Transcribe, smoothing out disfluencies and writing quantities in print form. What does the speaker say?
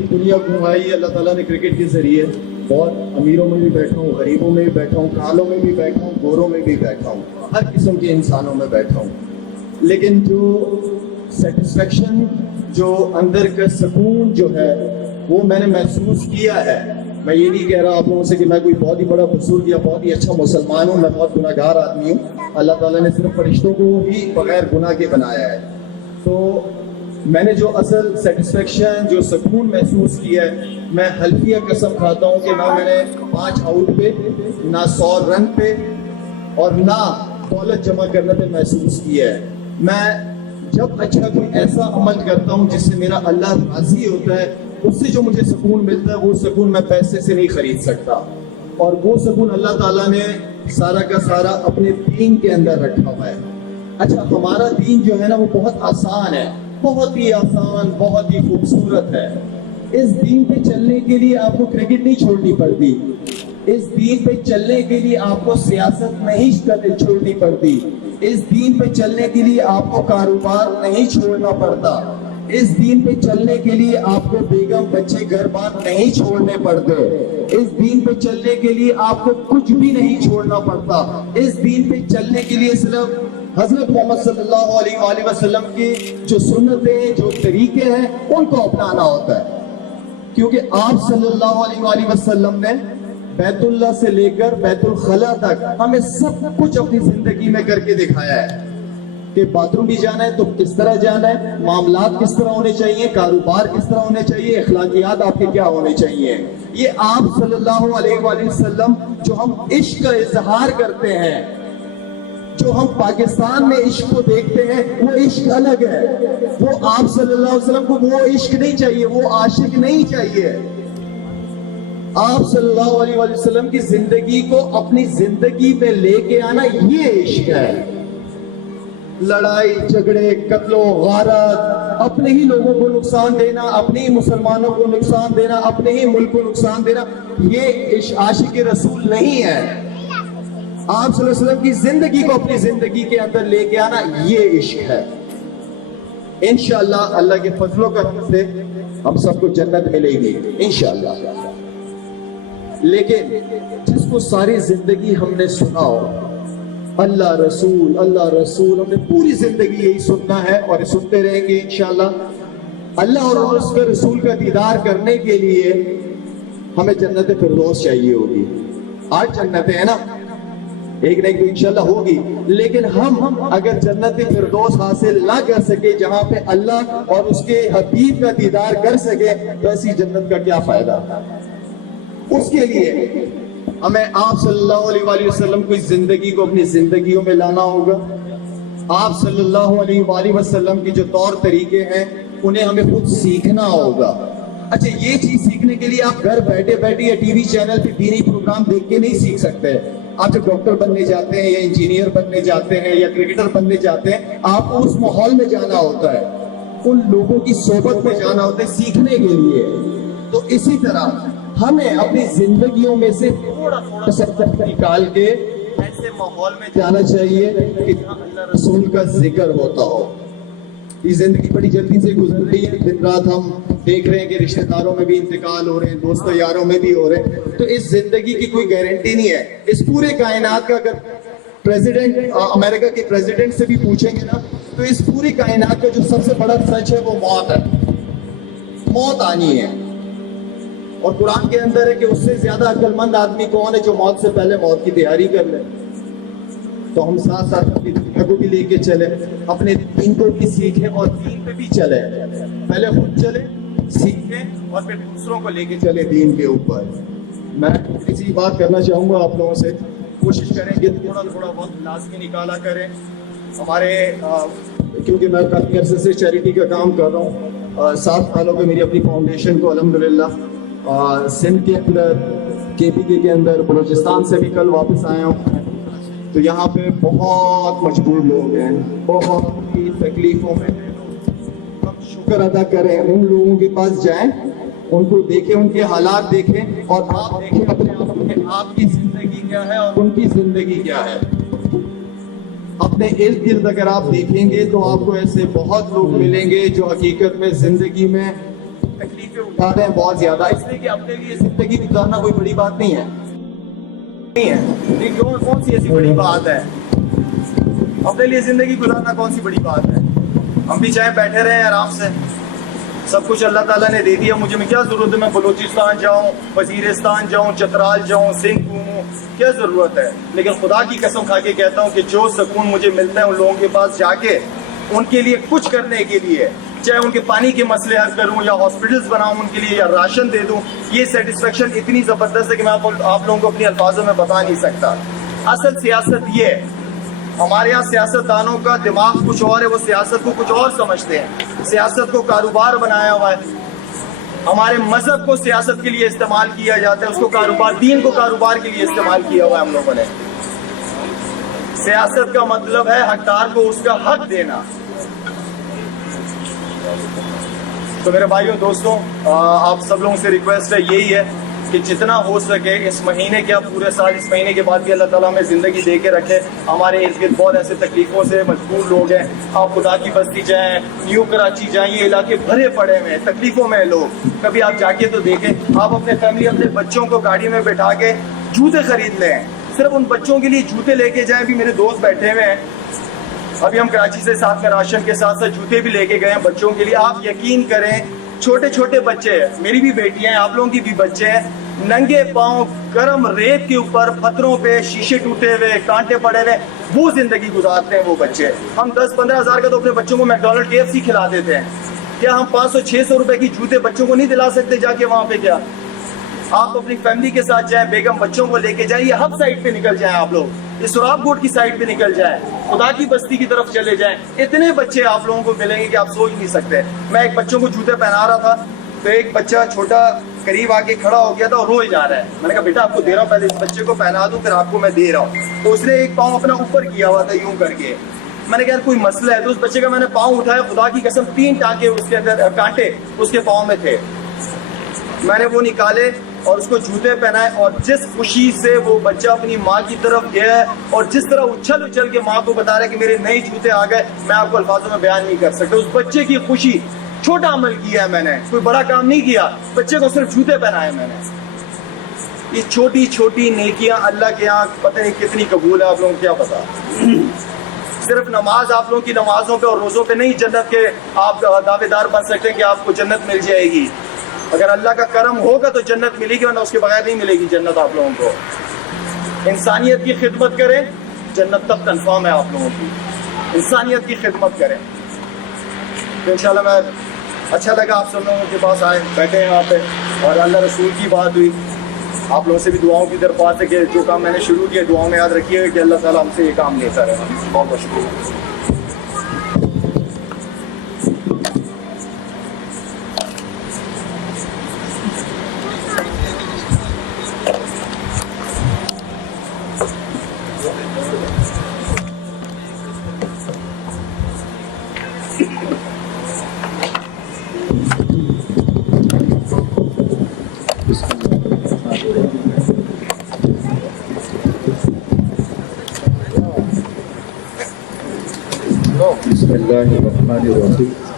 पूरी दुनिया घुमाई अल्लाह ताला ने क्रिकेट के ज़रिए। बहुत अमीरों में भी बैठा हूँ, गरीबों में भी बैठा हूँ, कालों में भी बैठा हूँ, गोरों में भी बैठा हूँ, हर किस्म के इंसानों में बैठा हूँ। लेकिन जो सेटिस्फेक्शन, जो अंदर का सुकून जो है वो मैंने महसूस किया है। मैं ये नहीं कह रहा आप लोगों से कि मैं कोई बहुत ही बड़ा बुजुर्ग या बहुत ही अच्छा मुसलमान हूँ, मैं बहुत गुनाहगार आदमी हूँ। अल्लाह ताला ने सिर्फ फरिश्तों को ही बगैर गुनाह के बनाया है। तो मैंने जो असल सेटिस्फेक्शन, जो सुकून महसूस किया है, मैं हल्फिया कसम खाता हूँ कि ना मैंने 5 आउट पे, ना 100 रन पे और ना दौलत जमा करने पे महसूस किया है। मैं जब अच्छा कोई ऐसा अमल करता हूँ जिससे मेरा अल्लाह राजी होता है, उससे जो मुझे सुकून मिलता है वो सुकून मैं पैसे से नहीं खरीद सकता। और वो सुकून अल्लाह ताला ने सारा का सारा अपने दीन के अंदर रखा हुआ है। अच्छा, हमारा दीन जो है ना वो बहुत आसान है, बहुत ही आसान, बहुत ही खूबसूरत है। इस दीन पे चलने के लिए आपको क्रिकेट नहीं छोड़नी पड़ती, इस दीन पे चलने के लिए आपको सियासत नहीं छोड़नी पड़ती, इस दीन पे चलने के लिए आपको कारोबार नहीं छोड़ना पड़ता, इस दीन पे चलने के लिए आपको बेगम बच्चे घर बार नहीं छोड़ने पड़ते, इस दीन पे चलने के लिए आपको कुछ भी नहीं छोड़ना पड़ता। इस दीन पे चलने के लिए सिर्फ हजरत मोहम्मद सल्लल्लाहु अलैहि वसल्लम की जो सुन्नतें, जो तरीके हैं, उनको अपनाना होता है। क्योंकि आप सल्लल्लाहु अलैहि वसल्लम ने बैतुल्लाह से लेकर बैतुल खला तक हमें सब कुछ अपनी जिंदगी में करके दिखाया है कि बाथरूम भी जाना है तो किस तरह जाना है, मामलात किस तरह होने चाहिए, कारोबार किस तरह होने चाहिए, अखलाकियात आपके क्या होने चाहिए। ये आप सल्लल्लाहु अलैहि वसल्लम जो हम इश्क का इजहार करते हैं, जो हम पाकिस्तान में इश्क को देखते हैं, वो इश्क अलग है। वो आप सल्लल्लाहु अलैहि वसल्लम को वो इश्क नहीं चाहिए, वो आशिक नहीं चाहिए। आप सल्लल्लाहु अलैहि वसल्लम की जिंदगी को अपनी जिंदगी में लेके आना, ये इश्क है। लड़ाई झगड़े, कत्लो गारत, अपने ही लोगों को नुकसान देना, अपने ही मुसलमानों को नुकसान देना, अपने ही मुल्क को नुकसान देना, ये आशिक रसूल नहीं है। आप सल्लल्लाहु अलैहि वसल्लम की जिंदगी को अपनी जिंदगी के अंदर लेके आना, ये इश्क है। इंशाअल्लाह अल्लाह के फजलो करम से हम सबको जन्नत मिलेगी इंशाअल्लाह। लेकिन जिसको सारी जिंदगी हमने सुना हो अल्लाह रसूल, हमने पूरी जिंदगी यही सुनना है और सुनते रहेंगे इंशाअल्लाह। अल्लाह और उसके रसूल का दीदार करने के लिए हमें जन्नत फिरदौस चाहिए होगी। 8 जन्नतें हैं ना, एक नहीं तो इंशाअल्लाह होगी। लेकिन हम अगर जन्नत फिरदौस हासिल ना कर सके, जहां पे अल्लाह और उसके हबीब का दीदार कर सके, तो ऐसी जन्नत का क्या फायदा। उसके लिए हमें आप सल्लल्लाहु अलैहि वसल्लम की जिंदगी को अपनी जिंदगियों में लाना होगा। आप सल्लल्लाहु अलैहि वसल्लम की जो तौर तरीके हैं उन्हें हमें खुद सीखना होगा। अच्छा, ये चीज सीखने के लिए आप घर बैठे बैठे या टीवी चैनल पे दीनी प्रोग्राम देख के नहीं सीख सकते। आप जब डॉक्टर बनने जाते हैं या इंजीनियर बनने जाते हैं या क्रिकेटर बनने जाते हैं, आपको उस माहौल में जाना होता है, उन लोगों की सोबत में जाना होता है सीखने के लिए। तो इसी तरह हमें अपनी जिंदगियों में से थोड़ा थोड़ा निकाल के ऐसे माहौल में जाना चाहिए कि जहाँ अल्लाह रसूल का जिक्र होता हो। ये जिंदगी बड़ी जल्दी से गुजर रही है, दिन रात हम देख रहे हैं कि रिश्तेदारों में भी इंतकाल हो रहे हैं, दोस्तों यारों में भी हो रहे हैं। तो इस जिंदगी की कोई गारंटी नहीं है। इस पूरे कायनात का अगर प्रेसिडेंट, अमेरिका के प्रेसिडेंट से भी पूछेंगे ना, तो इस पूरी कायनात का जो सबसे बड़ा सच है वो मौत है। मौत आनी है। और कुरान के अंदर है कि उससे ज्यादा अक्लमंद आदमी कौन है जो मौत से पहले मौत की तैयारी कर ले। तो हम साथ साथ अपनी दुनिया को भी लेके चले, अपने दीन को भी सीखें और दीन पे भी चले। पहले खुद चले, सीखें और फिर दूसरों को लेके चले दीन के ऊपर। मैं इसी बात करना चाहूँगा आप लोगों से, कोशिश करें कि थोड़ा थोड़ा बहुत लाजमी निकाला करें हमारे, क्योंकि मैं काफ़ी अरसे से चैरिटी का काम कर रहा हूँ। 7 सालों पे मेरी अपनी फाउंडेशन को अल्हम्दुलिल्लाह सिंध के अंदर, KPK के अंदर, बलूचिस्तान से भी कल वापस आया हूँ। तो यहाँ पे बहुत मजबूर लोग हैं, बहुत ही तकलीफों में हैं। हम शुक्र अदा करें, उन लोगों के पास जाएं, उनको देखें, उनके हालात देखें और आप देखें अपने आप में आपकी जिंदगी क्या है और उनकी जिंदगी क्या है। अपने इर्द गिर्द अगर आप देखेंगे तो आपको ऐसे बहुत लोग मिलेंगे जो हकीकत में जिंदगी में تکلیفیں اٹھاتے ہیں بہت زیادہ، اس لیے کہ اپنے لیے زندگی گزارنا کوئی بڑی بات نہیں ہے، کون سی ایسی بڑی بات ہے؟ اپنے لیے زندگی گزارنا کون سی بڑی بات ہے؟ ہم بھی چاہے بیٹھے رہے آرام سے، سب کچھ اللہ تعالیٰ نے دے دیا، مجھے کیا ضرورت ہے میں بلوچستان جاؤں، وزیرستان جاؤں، چترال جاؤں، سندھ گھوموں، کیا ضرورت ہے؟ لیکن خدا کی قسم کھا کے کہتا ہوں کہ جو سکون مجھے ملتا ہے ان لوگوں کے پاس جا کے ان کے لیے کچھ کرنے کے لیے، چاہے ان کے پانی کے مسئلے حل کروں یا ہاسپٹلس بناؤں ان کے لیے یا راشن دے دوں، یہ سیٹسفیکشن اتنی زبردست ہے کہ میں آپ لوگوں کو اپنی الفاظوں میں بتا نہیں سکتا۔ اصل سیاست یہ ہے، ہمارے یہاں سیاست دانوں کا دماغ کچھ اور ہے، وہ سیاست کو کچھ اور سمجھتے ہیں، سیاست کو کاروبار بنایا ہوا ہے، ہمارے مذہب کو سیاست کے لیے استعمال کیا جاتا ہے، اس کو کاروبار، دین کو کاروبار کے لیے استعمال کیا ہوا ہے ہم لوگوں نے۔ سیاست کا مطلب ہے حقدار کو اس کا حق دینا۔ تو میرے بھائیوں دوستوں، آپ سب لوگوں سے ریکویسٹ ہے یہی ہے کہ جتنا ہو سکے اس مہینے کیا پورے سال، اس مہینے کے بعد بھی اللہ تعالیٰ ہمیں زندگی دے کے رکھے۔ ہمارے ارد گرد بہت ایسے تکلیفوں سے مجبور لوگ ہیں، آپ خدا کی بستی جائیں، نیو کراچی جائیں، یہ علاقے بھرے پڑے ہوئے ہیں، تکلیفوں میں لوگ، کبھی آپ جا کے تو دیکھیں، آپ اپنے فیملی، اپنے بچوں کو گاڑی میں بٹھا کے جوتے خرید لیں، صرف ان بچوں کے لیے جوتے لے کے جائیں۔ بھی میرے دوست بیٹھے ہوئے ہیں، ابھی ہم کراچی سے ساتھ میں راشن کے ساتھ ساتھ جوتے بھی لے کے گئے ہیں بچوں کے لیے۔ آپ یقین کریں، چھوٹے چھوٹے بچے ہیں، میری بھی بیٹیاں ہیں، آپ لوگوں کی بھی بچے ہیں، ننگے پاؤں گرم ریت کے اوپر، پتھروں پہ، شیشے ٹوٹے ہوئے، کانٹے پڑے ہوئے، وہ زندگی گزارتے ہیں وہ بچے۔ ہم 10-15 ہزار کا تو اپنے بچوں کو میکڈونلڈ KFC کھلا دیتے ہیں، کیا ہم 500-600 روپے کی جوتے بچوں کو نہیں دلا سکتے جا کے وہاں پہ؟ کیا آپ اپنی فیملی کے ساتھ جائیں، بیگم بچوں کو لے کے جائیں، یہ ہب سائڈ پہ نکل جائیں، آپ لوگ اس سراب گوٹ کی سائڈ پہ نکل جائیں، خدا کی بستی کی طرف چلے جائیں، اتنے بچے آپ لوگوں کو ملیں گے کہ آپ سوچ نہیں سکتے۔ میں ایک بچوں کو جوتے پہنا رہا تھا تو ایک بچہ چھوٹا قریب آ کے کھڑا ہو گیا تھا اور روئے جا رہا ہے، میں نے کہا بیٹا آپ کو دے رہا ہوں، پہلے اس بچے کو پہنا دوں پھر آپ کو میں دے رہا ہوں۔ تو اس نے ایک پاؤں اپنا اوپر کیا ہوا تھا یوں کر کے، میں نے کہا یار کوئی مسئلہ ہے، تو اس بچے کا میں نے پاؤں اٹھایا، خدا کی قسم 3 ٹانکے اس کے اندر، کانٹے اس کے پاؤں میں تھے، میں نے وہ نکالے اور اس کو جوتے پہنائے، اور جس خوشی سے وہ بچہ اپنی ماں کی طرف گیا ہے اور جس طرح اچھل اچھل کے ماں کو بتا رہا ہے کہ میرے نئے جوتے آ گئے، میں آپ کو الفاظوں میں بیان نہیں کر سکتا۔ اس بچے کی خوشی، چھوٹا عمل کیا ہے میں نے، کوئی بڑا کام نہیں کیا، بچے کو صرف جوتے پہنائے میں نے۔ یہ چھوٹی چھوٹی نیکیاں اللہ کے یہاں پتہ نہیں کتنی قبول ہے، آپ لوگوں کو کیا پتا۔ صرف نماز آپ لوگوں کی نمازوں پہ اور روزوں پہ نہیں جنت کے آپ دعوے دار بن سکتے کہ آپ کو جنت مل جائے گی، اگر اللہ کا کرم ہوگا تو جنت ملے گی، ورنہ اس کے بغیر نہیں ملے گی جنت آپ لوگوں کو۔ انسانیت کی خدمت کریں، جنت تب کنفرم ہے آپ لوگوں کی، انسانیت کی خدمت کریں۔ تو انشاءاللہ میں اچھا لگا آپ سب لوگوں کے پاس آئے، بیٹھے ہیں وہاں پہ، اور اللہ رسول کی بات ہوئی، آپ لوگوں سے بھی دعاؤں کی درخواست ہے کہ جو کام میں نے شروع کیا دعاؤں میں یاد رکھیے گا کہ اللہ تعالیٰ ہم سے یہ کام لیتا رہے۔ بہت بہت شکریہ۔ بسم اللہ الرحمن الرحیم۔